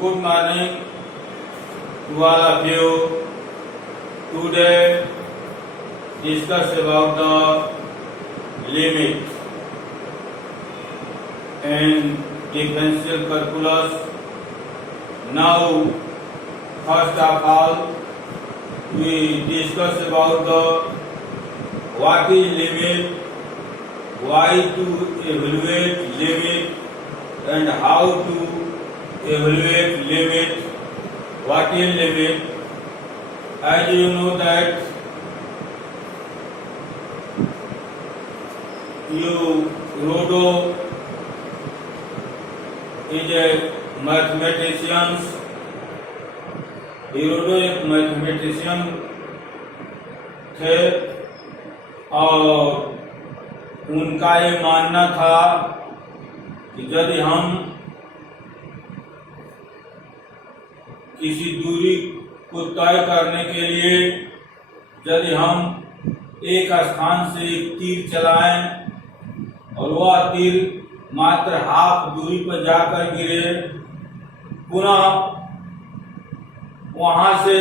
Good morning to all of you. Today discuss about the limit in differential calculus. Now, first of all, we discuss about the what is limit, why to evaluate limit, and how to evaluate limit. What is limit? As you know that Rodó is a mathematician. rodó एक mathematician थे और उनका ये मानना था कि यदि हम किसी दूरी को तय करने के लिए यदि हम एक स्थान से एक तीर चलाएं और वह तीर मात्र हाफ दूरी पर जाकर गिरे, पुनः वहां से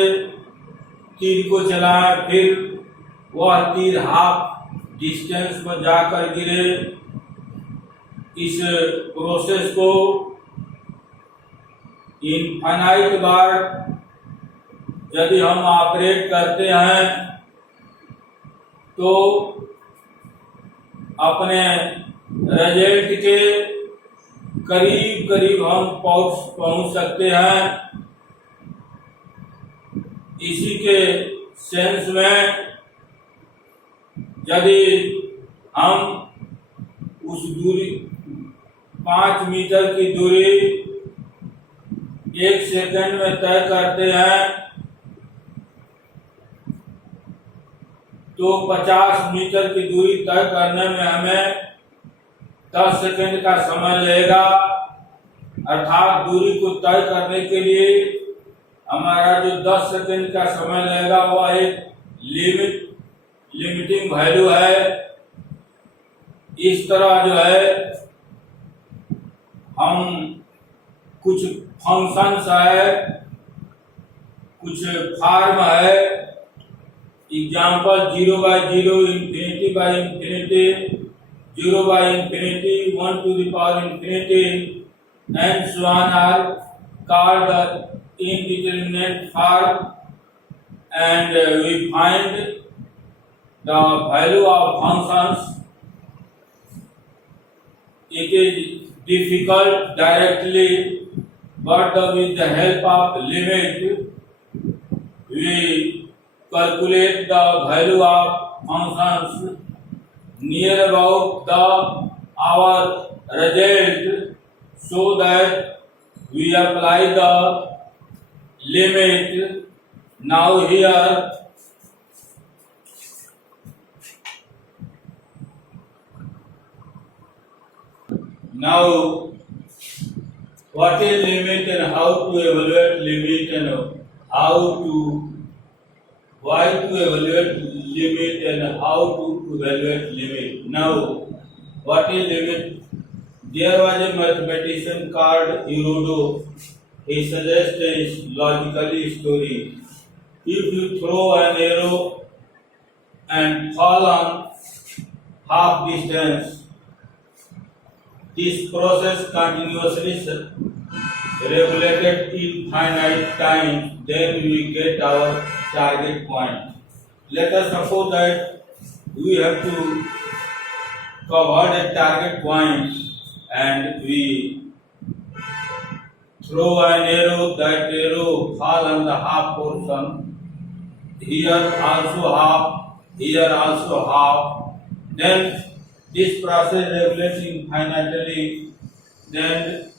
तीर को चलाएं, फिर वह तीर हाफ डिस्टेंस पर जाकर गिरे, इस प्रोसेस को इनफाइनाइट बार यदि हम ऑपरेट करते हैं तो अपने रिजल्ट के करीब करीब हम पहुंच सकते हैं। इसी के सेंस में यदि हम उस दूरी 5 मीटर की दूरी 1 सेकंड में तय करते हैं तो 50 मीटर की दूरी तय करने में हमें 10 सेकंड का समय लगेगा। अर्थात दूरी को तय करने के लिए हमारा जो 10 सेकंड का समय लगेगा वह एक लिमिटिंग वैल्यू है। इस तरह जो है हम कुछ फंक्शंस है, कुछ फॉर्म है, example 0/0, infinity/infinity, 0/infinity, 1 to the power infinity, and so on are called the indeterminate form, and we find the value of functions. It is difficult directly, but with the help of limit we calculate the value of functions near about our result, so that we apply the limit. Now here what is limit and how to evaluate limit and why to evaluate limit and how to evaluate limit. Now, what is limit? There was a mathematician called Rodó. He suggests a logical story. If you throw an arrow and fall on half distance, this process continuously regulated infinite time, then we get our target point. Let us suppose that we have to cover a target point and we throw an arrow, that arrow fall on the half portion, here also half, then this process regulates infinitely, then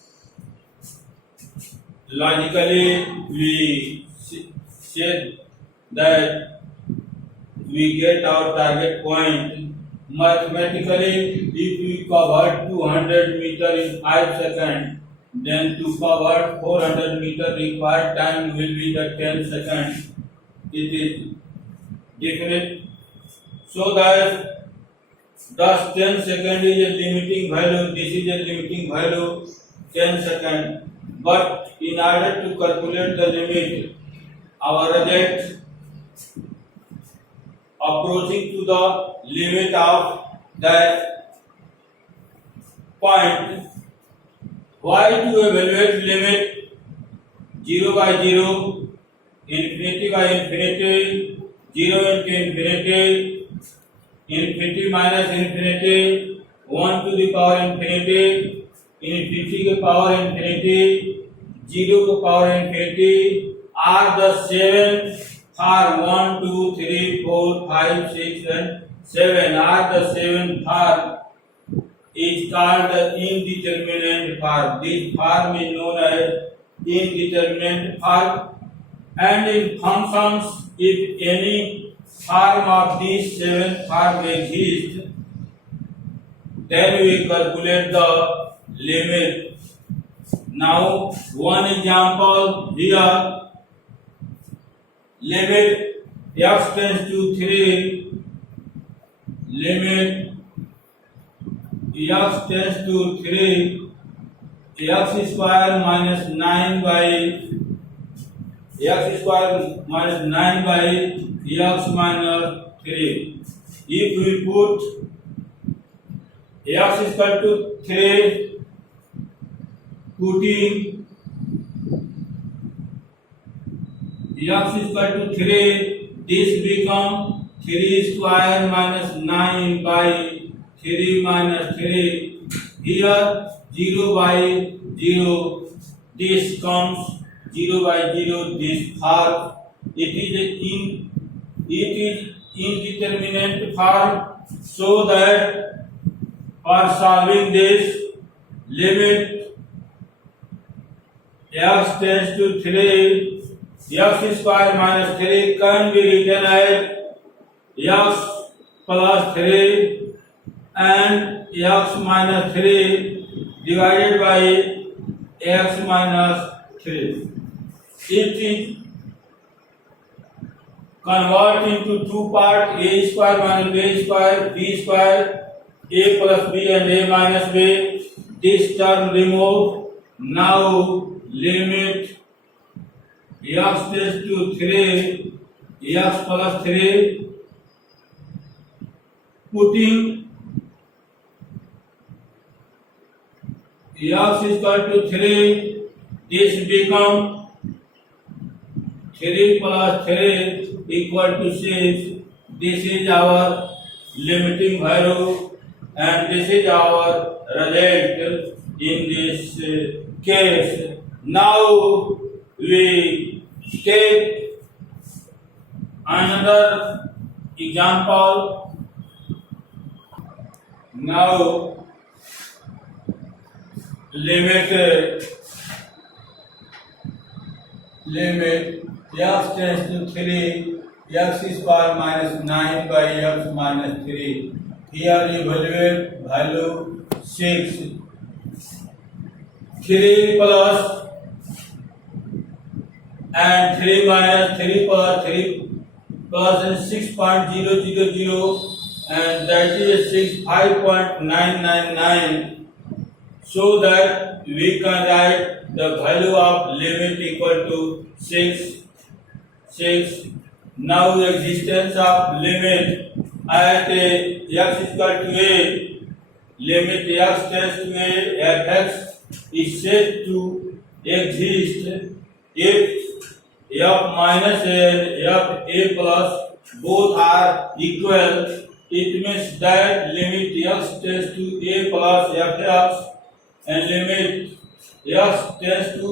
logically we said that we get our target point. Mathematically, if we cover 200 meters in 5 seconds, then to cover 400 meters required time will be the 10 seconds. It is definite. So that thus 10 seconds is a limiting value. This is a limiting value 10 seconds. But in order to calculate the limit, our result approaching to the limit of that point, why to evaluate limit 0 by 0, infinity by infinity, 0 into infinity, infinity minus infinity, 1 to the power infinity, infinity के power infinity, 0 के power infinity are the same for 1, 2, 3, 4, 5, 6 and 7 are the same for is called the indeterminate form. This form is known as indeterminate form. And in functions, if any form of these 7 forms exists, then we calculate the limit. Now, one example here, limit x tends to 3, limit x tends to 3, x square minus 9 by x square minus 9 by x minus 3. If we put x is equal to 3, putting x is equal to 3, this become 3 square minus 9 by 3 minus 3. Here 0 by 0, this comes 0 by 0, this form. It is indeterminate form, so that for solving this, limit x tends to 3, x square minus 3 can be written as x plus 3 and x minus 3 divided by x minus 3. It is converted into two parts, a square minus b square, b square, a plus b and a minus b. This term removed. Now limit x tends to 3, x plus 3, putting x is equal to 3, this become 3 plus 3 equal to 6. This is our limiting value and this is our result in this case. Now we take another example. Now limit x tends to 3, x square minus 9 by x minus 3. Here evaluate value 6. 3 plus and 3 minus 3 plus 3 plus and 6.000 and that is 5.999, so that we can write the value of limit equal to 6. Now the existence of limit at x is equal to a, limit x tends to a, fx is said to exist if f minus a and f a plus both are equal. It means that limit x tends to a plus fx and limit x tends to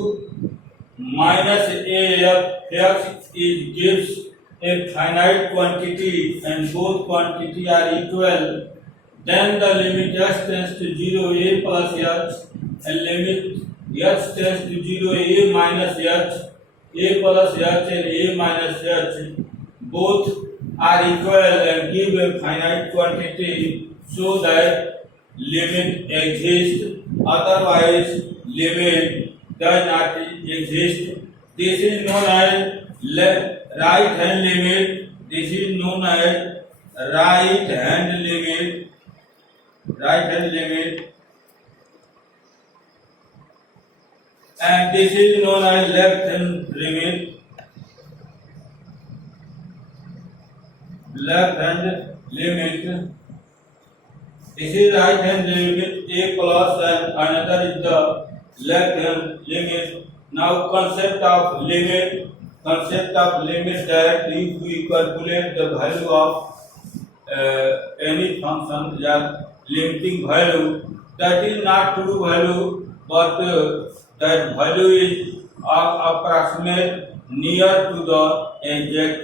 minus a fx gives a finite quantity and both quantity are equal. Then the limit x tends to 0 a plus x and limit x tends to 0 a minus x, a plus x and a minus x both are equal and give a finite quantity, so that limit exists. Otherwise limit does not exist. This is known as right hand limit. This is known as right hand limit. Right hand limit. and this is known as left hand limit. Left hand limit. This is right hand limit a plus and another is the left hand limit. Now concept of limit that if we calculate the value of any function, limiting value, that is not true value, but that value is approximate near to the exact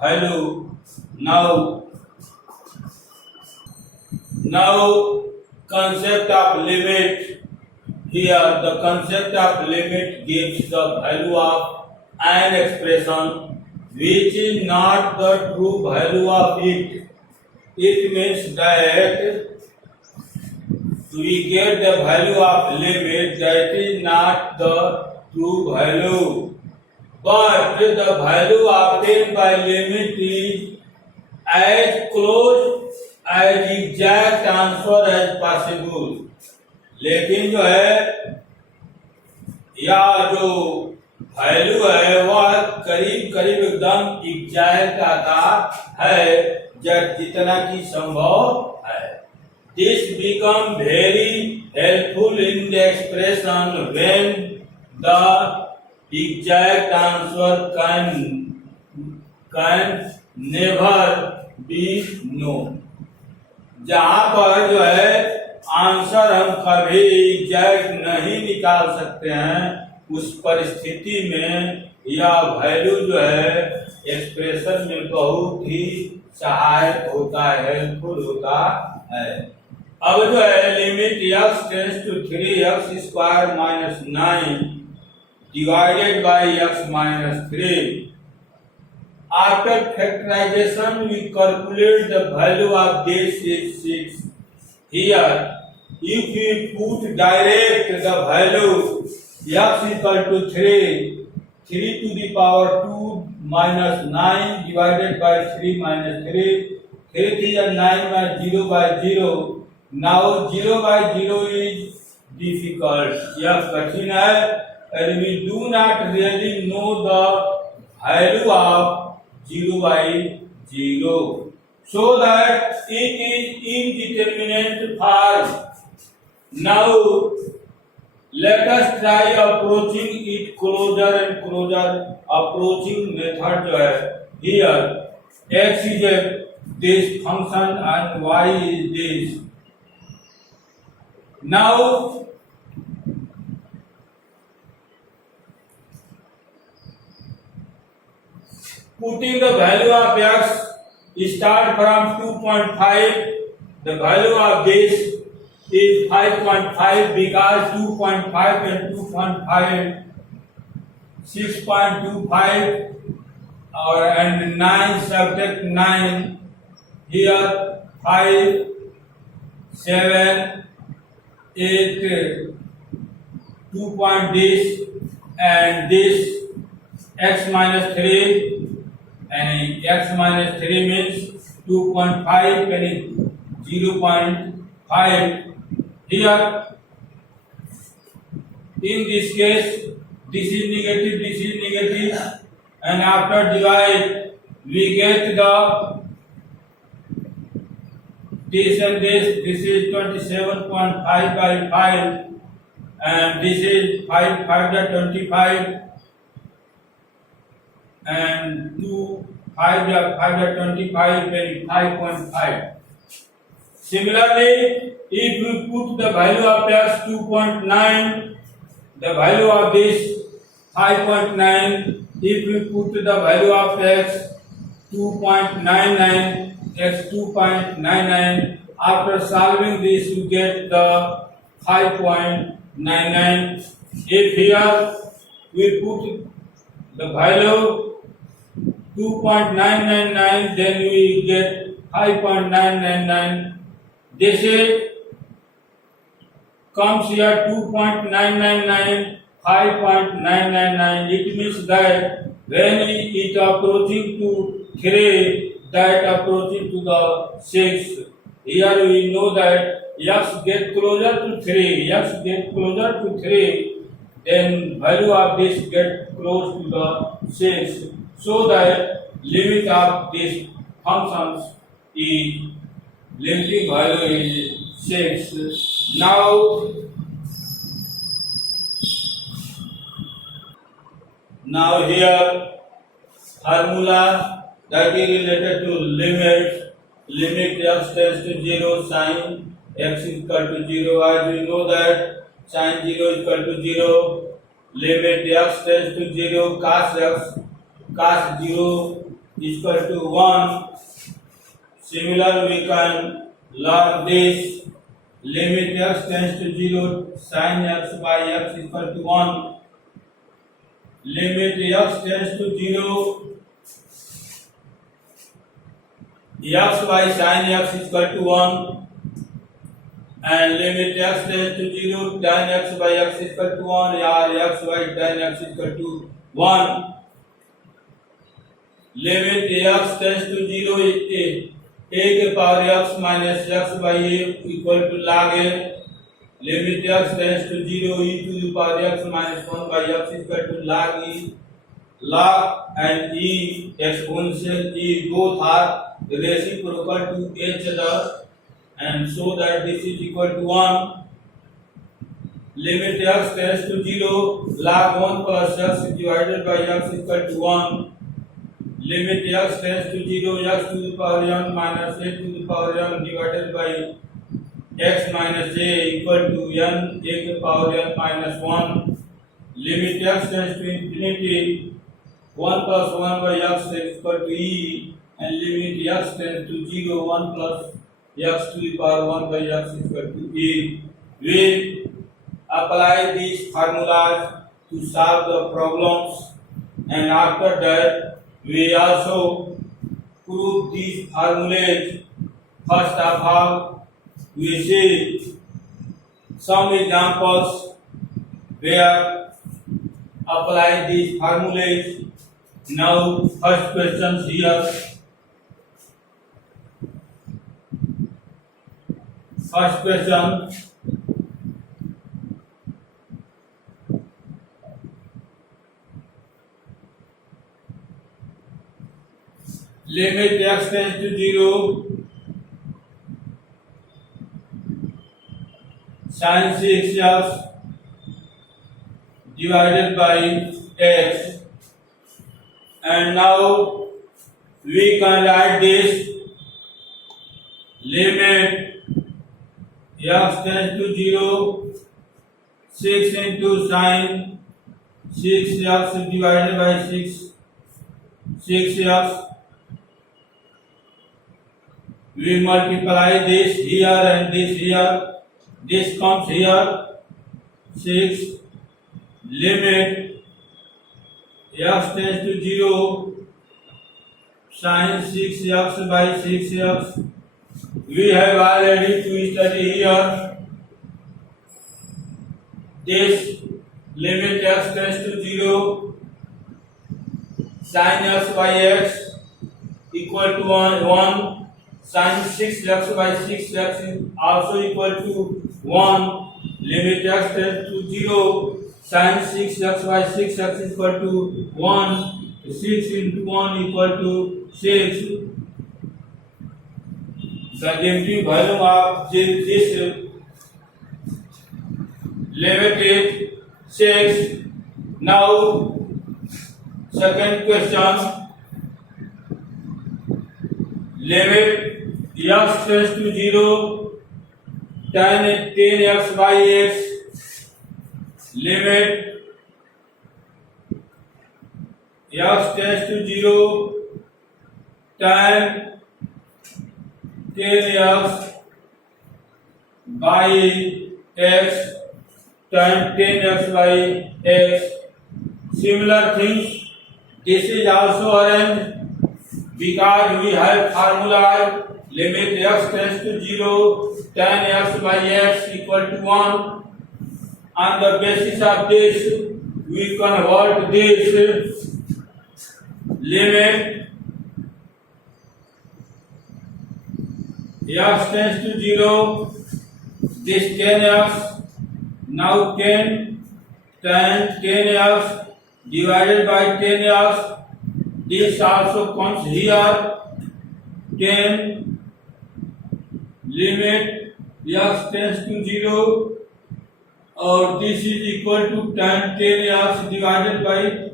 value. Now concept of limit. Here the concept of limit gives the value of an expression which is not the true value of it. It means that we get the value of limit that is not the true value, but the value obtained by limit is as close as exact answer as possible. लेकिन जो है या जो value है वह करीब करीब एकदम एग्जैक्ट आता है जितना की संभव है. This become very helpful in the expression when the exact answer can never be known. जहाँ पर जो है आंसर हम कभी एग्जैक्ट नहीं निकाल सकते हैं, उस परिस्थिति में यह वैल्यू जो है एक्सप्रेशन में बहुत ही सहायक होता है, हेल्पफुल होता है. अब जो है limit x tends to 3x square minus 9 divided by x minus 3. After factorization we calculate the value of this is 6. Here if we put direct the value x equal to 3 to the power 2 minus 9 divided by 3 minus 3, 3 and 9 by 0 by 0. Now 0 by 0 is difficult. यह कठिन है and we do not really know the value of 0 by 0. So that it is indeterminate form. Now let us try approaching it closer and closer. Approaching method जो है here x is this function and y is this. Now putting the value of x start from 2.5. The value of this is 5.5 because 2.5 and 2.5 6.25 and 9 subtract 9. Here 5 7 8 2 point this and this x minus 3 and x minus 3 means 2.5 and 0.5. Here in this case this is negative and after divide we get the this and this is 27.5 by 5 and this is 5 to 25 and 2 5 to 25 and 5.5. Similarly, if we put the value of x 2.9, the value of this 5.9, if we put the value of x 2.99, x 2.99, after solving this you get the 5.99. If here we put the value 2.999, then we get 5.999. This is comes here 2.999, 5.999. It means that when it approaching to 3, that approaching to the 6. Here we know that x get closer to 3, x get closer to 3, then value of this get close to the 6. So that limit of this functions is limiting value is 6. Now here formula that is related to limit x tends to 0 sin x is equal to 0, as we know that sin 0 is equal to 0, limit x tends to 0 cos 0 is equal to 1. Similar we can learn this, limit x tends to 0 sin x by x is equal to 1, limit x tends to 0 x by sin x is equal to 1, and limit x tends to 0 tan x by x is equal to 1, or x by tan x is equal to 1. Limit x tends to 0 a के power x minus x by a equal to log a. Limit x tends to 0 e to the power x minus 1 by x is equal to log e. Log and e exponential e both are reciprocal to each other, and so that this is equal to 1. Limit x tends to 0 log 1 plus x divided by x is equal to 1. Limit x tends to 0 x to the power n minus a to the power n divided by x minus a equal to n a to the power n minus 1. Limit x tends to infinity 1 plus 1 by x is equal to e, and limit x tends to 0 1 plus x to the power 1 by x is equal to e. We apply these formulas to solve the problems, and after that we also prove these formulas. First of all, we see some examples where apply these formulas. Now, first question here. First question. Limit x tends to 0 sin 6x divided by x, and now we can write this limit x tends to 0 6 into sin 6x divided by 6x. We multiply this here and this here. This comes here. 6 limit x tends to 0 sin 6x by 6x. We have already to study here. This limit x tends to 0 sin x by x equal to 1. Sin 6x by 6x is also equal to 1. Limit x tends to 0. Sin 6x by 6x is equal to 1. 6 into 1 equal to 6. The limiting value of this limit is 6. Now, second question. Limit x tends to 0 tan 10x by x. Limit x tends to 0 tan 10x by x, tan 10x by x. Similar things, this is also arranged because we have formula limit x tends to 0 tan x by x equal to 1. On the basis of this, we convert this limit x tends to 0, this 10x, now 10 10x divided by 10x. This also comes here. 10 limit x tends to 0, or this is equal to 10x divided by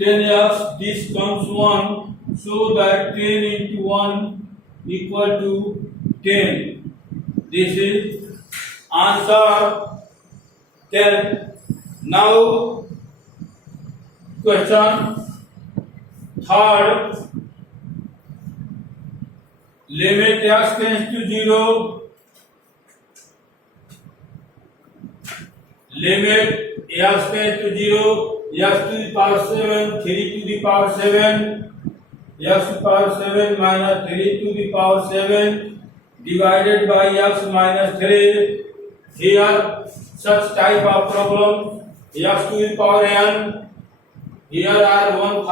10x. This comes 1, so that 10 into 1 equal to 10. This is answer 10. Now question third. Limit x tends to 0. Limit x tends to 0. X to the power 7, 3 to the power 7, x to the power 7 minus 3 to the power 7 divided by x minus 3. Here such type of problem, x to the power n. Here are one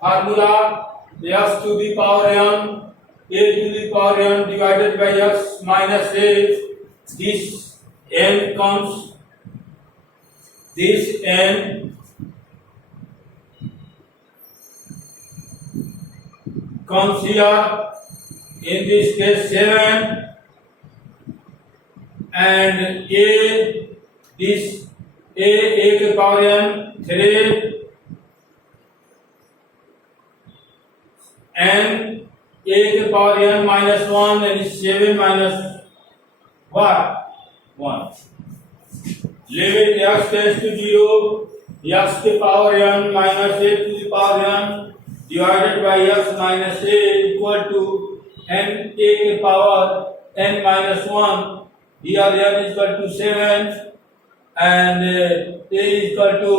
formula, x to the power n, a to the power n divided by x minus a. This n comes, this n comes here, in this case 7, and a, this a के power n 3, n a के power n minus 1, that is 7 minus what? 1. Limit x tends to 0, x के power n minus a to the power n divided by x minus a equal to n a के power n minus 1. Here n is equal to 7 and a is equal to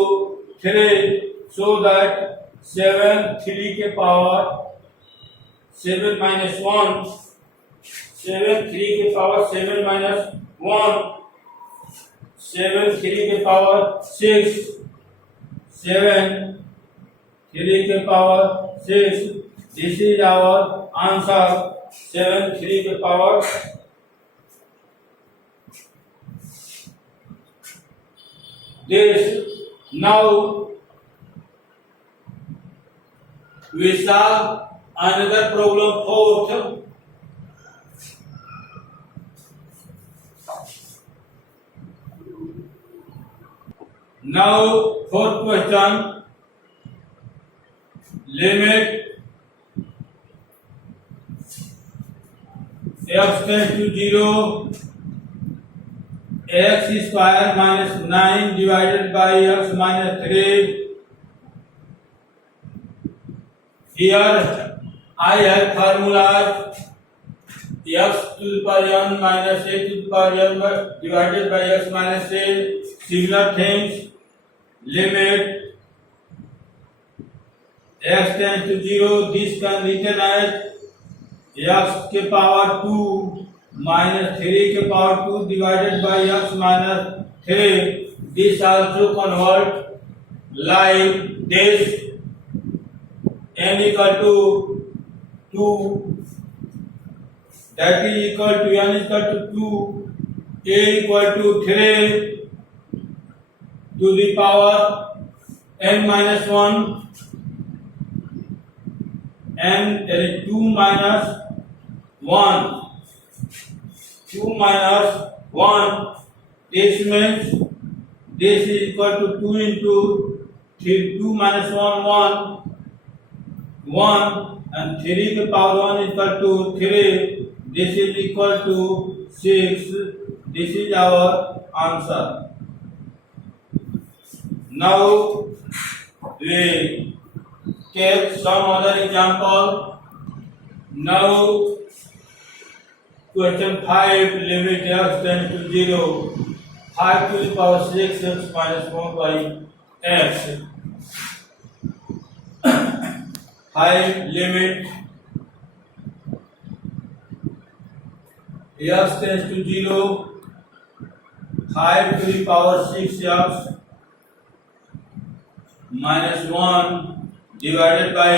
3, so that 7 3 के power 7 minus 1, 7 3 के power 7 minus 1, 7 3 के power 6, 7 3 के power 6. This is our answer, 7 3 के power 6. This now we solve another problem, fourth. Now fourth question, limit x tends to 0, x square minus 9 divided by x minus 3. Here I have formulas, x to the power n minus a to the power n divided by x minus a. Similar things, limit x tends to 0, this can be written as x के power 2 minus 3 के power 2 divided by x minus 3. This also convert like this, n equal to 2, that is equal to n is equal to 2, a equal to 3 to the power n minus 1, n that is 2 minus 1, 2 minus 1. This means this is equal to 2 into 3, 2 minus 1, 1, 1, and 3 के power 1 is equal to 3. This is equal to 6. This is our answer. Now we take some other example. Now question 5, limit x tends to 0, 5 to the power 6 x minus 1 by x. 5 limit x tends to 0, 5 to the power 6x minus 1 divided by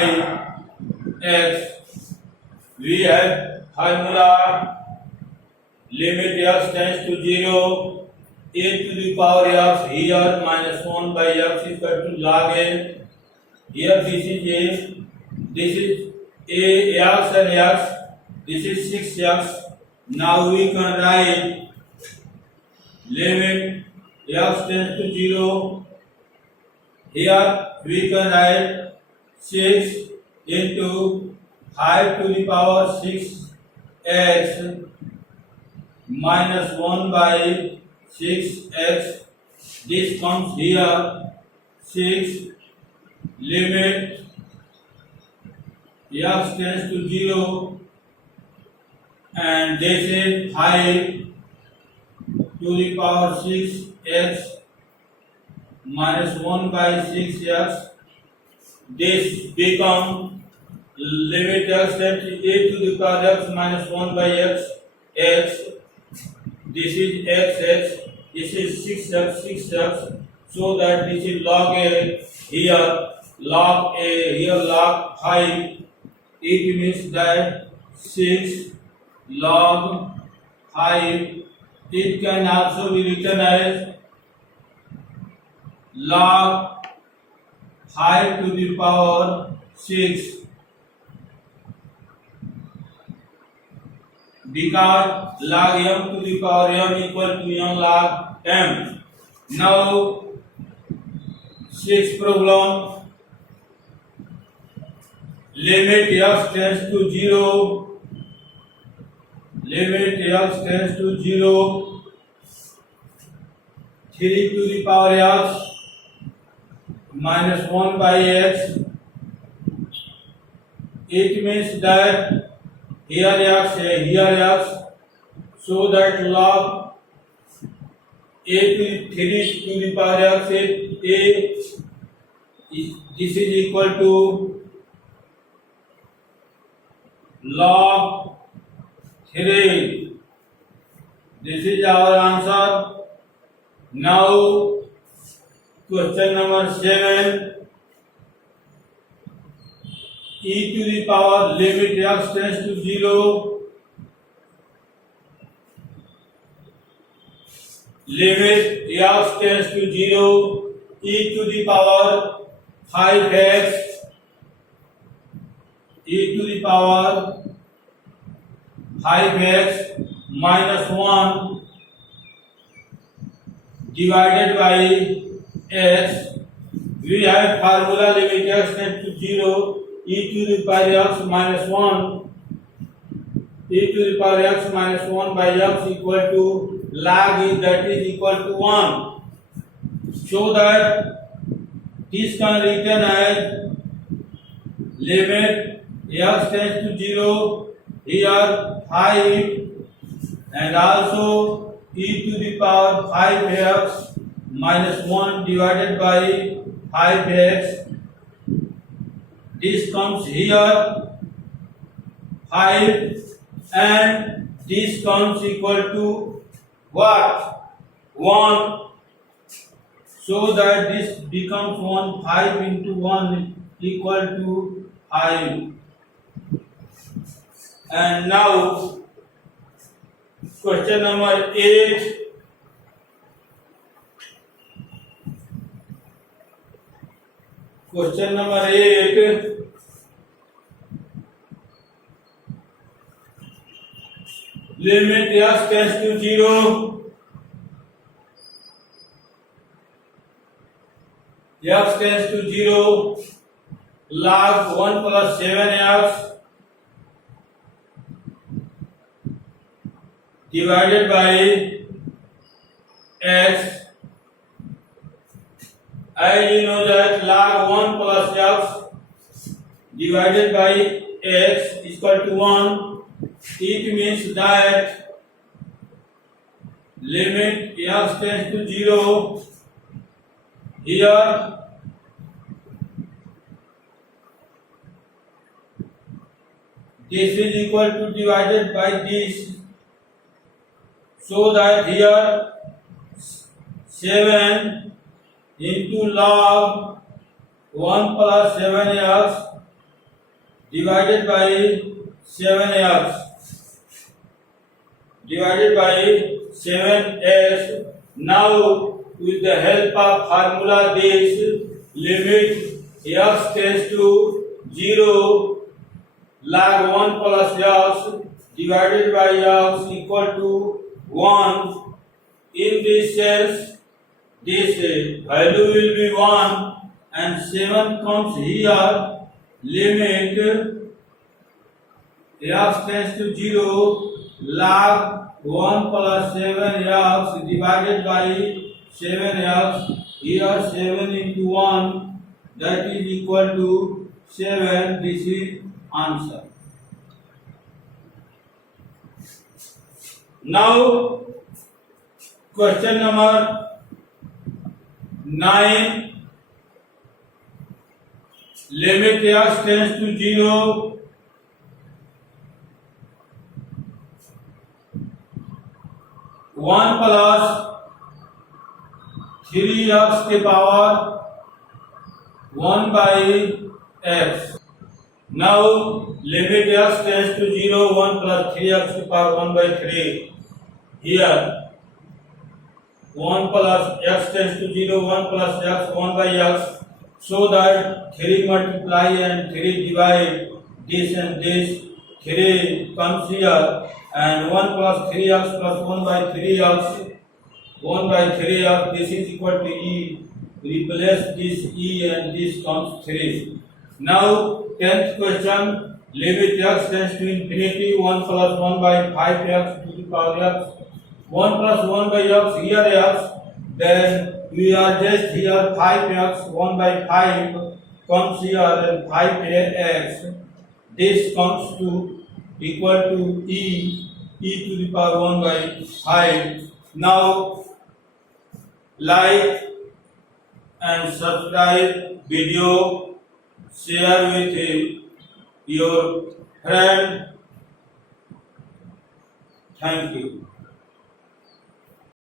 x. We have formula, limit x tends to 0, a to the power x here minus 1 by x is equal to log a. Here this is a, this is a x and x, this is 6x. Now we can write limit x tends to 0. Here we can write 6 into 5 to the power 6x minus 1 by 6x. This comes here 6 limit x tends to 0 and this is 5 to the power 6x minus 1 by 6x. This become limit x tends to a to the power x minus 1 by x. This is x, this is 6x, so that this is log a, here log a, here log 5. It means that 6 log 5. It can also be written as log 5 to the power 6, because log m to the power m equal to m log m. Now, sixth problem. Limit x tends to 0. Limit x tends to 0. 3 to the power x minus 1 by x. It means that here x, here x, so that log a to 3 to the power x is a, this is equal to log 3. This is our answer. Now, question number 7. E to the power limit x tends to 0. Limit x tends to 0. E to the power 5x. E to the power 5x minus 1 divided by x. We have formula limit x tends to 0. E to the power x minus 1. E to the power x minus 1 by x equal to log e, that is equal to 1. So that this can written as limit x tends to 0, here 5, and also e to the power 5x minus 1 divided by 5x. This comes here 5, and this comes equal to what? 1. So that this becomes 1, 5 into 1 equal to 5. And now, question number 8. Question number 8. Limit x tends to 0. X tends to 0. Log 1 plus 7x divided by x. As you know that log 1 plus x divided by x is equal to 1. It means that limit x tends to 0. Here this is equal to divided by this, so that here 7 into log 1 plus 7x divided by 7x divided by 7x Now, with the help of formula, this limit x tends to 0 log 1 plus x divided by x equal to 1. In this sense, this value will be 1 and 7 comes here. Limit x tends to 0 log 1 plus 7x divided by 7x. Here 7 into 1, that is equal to 7. This is answer. Now question number 9. Limit x tends to 0 1 plus 3x के power 1 by x. Now limit x tends to 0 1 plus 3x to power 1 by 3. Here 1 plus x tends to 0 1 plus x 1 by x. So that 3 multiply and 3 divide this and this. 3 comes here and 1 plus 3x plus 1 by 3x. 1 by 3x, this is equal to e. Replace this e and this comes 3. Now 10th question. Limit x tends to infinity 1 plus 1 by 5x to the power x. 1 plus 1 by x, here x. Then we are just here 5x, 1 by 5 comes here and 5x. This comes to equal to e to the power 1 by 5. Now like and subscribe video, share with your friend. Thank you.